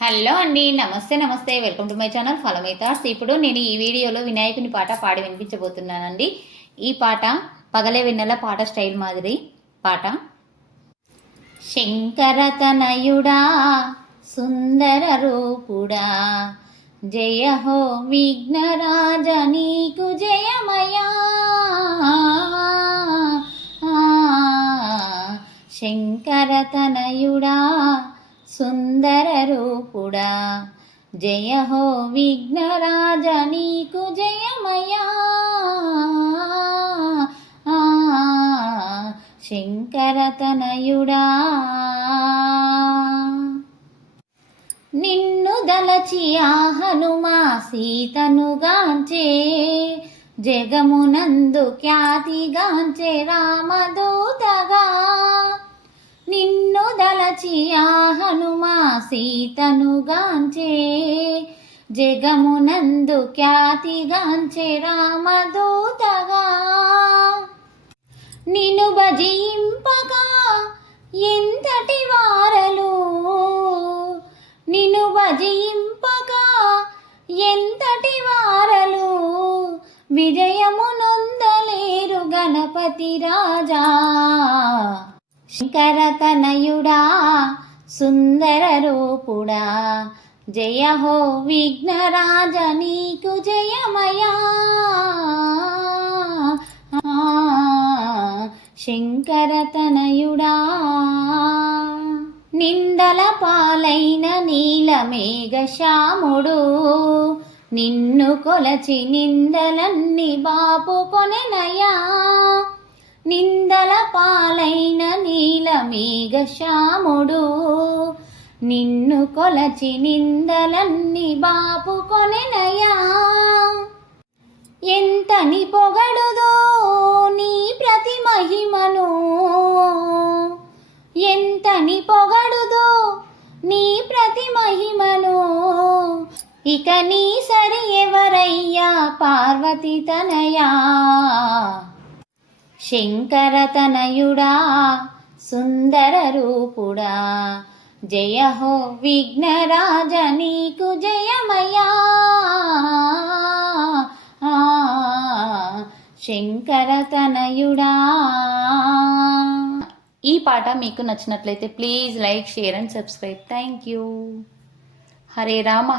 Hello అండి, నమస్తే నమస్తే, welcome to my channel follow my thoughts. ఇప్పుడు నేను ఈ వీడియోలో వినాయకుని పాట పాడి వినిపించబోతున్నానండి. ఈ పాట పగలే వెన్నెల పాట స్టైల్ మాదిరి పాట. శంకర తనయుడా సుందర రూపుడా, జయ హో విఘ్నరాజ నీకు జయమయా. శంకర తనయుడా సుందర రూపుడా, జయ హో విఘ్నరాజ నీకు జయమయా. శంకర తనయుడా నిన్ను దలచి ఆ హనుమా సీతను గాంచే, జగమునందు ఖ్యాతిగాంచే రామదూతగా. నిన్ను దలచి ఆ హనుమా సీతను గాంచే, జగమునందు ఖ్యాతిగాంచే రామదూతగా. నిన్ను భజింపగా ఎంతటి వారలు, నిన్ను భజింపగా ఎంతటి వారలు, విజయము నొందలేరు గణపతి రాజా. శంకర తనయుడా సుందర రూపుడా, జయ హో విఘ్నరాజ నీకు జయమయా. శంకర తనయుడా నిందల పాలైన నీలమేఘ శ్యాముడు, నిన్ను కొలచి నిందలన్నీ బాపుకొనెనయా. నిందల పాలైన నీలమేఘ శ్యాముడు, నిన్ను కొలచి నిందలన్నీ బాపుకొనెనయా. ఎంతని పొగడుదో నీ ప్రతి మహిమను, ఎంతని పొగడుదో నీ ప్రతి మహిమను, ఇక నీ సరి ఎవరయ్యా పార్వతి తనయా. శంకర తనయుడా సుందర రూపుడా, జయ హో విఘ్నరాజ నీకు జయమయా. శంకర తనయుడా. ఈ పాట మీకు నచ్చినట్లయితే please like, share and subscribe. Thank you. Hare Rama.